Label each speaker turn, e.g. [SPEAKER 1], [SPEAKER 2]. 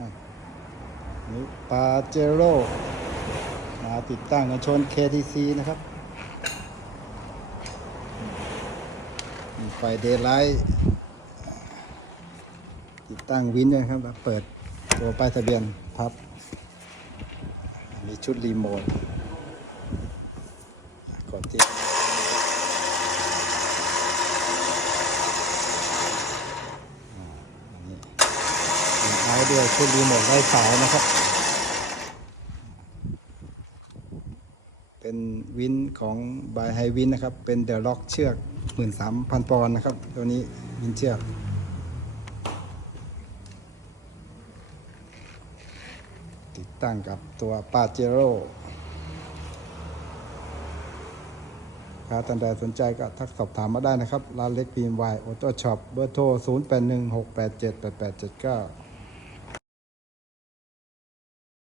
[SPEAKER 1] นี่ปาเจโร่มาติดตั้งกันชน KTC นะครับ มีไฟเดย์ไลท์ติดตั้งวินด้วยครับแล้วเปิดตัวป้ายทะเบียนพับ มีชุดรีโมทกดที่อ่าอันนี้มีไอซ์ ด้วยชุดรีโมทไร้สายนะครับ เป็นวินของบายไฮวินนะครับ เป็นเด e l ล็อกเชือก 13,000 ปอนด์นะครับ ตัวนี้วินเชือกติดตั้งกับตัวปาเจโร่ถ้าท่านใดสนใจก็ทักสอบถามมาได้นะครับ ร้านเล็กพีมวายออโต้ช็อปเบอร์โทร 0816878879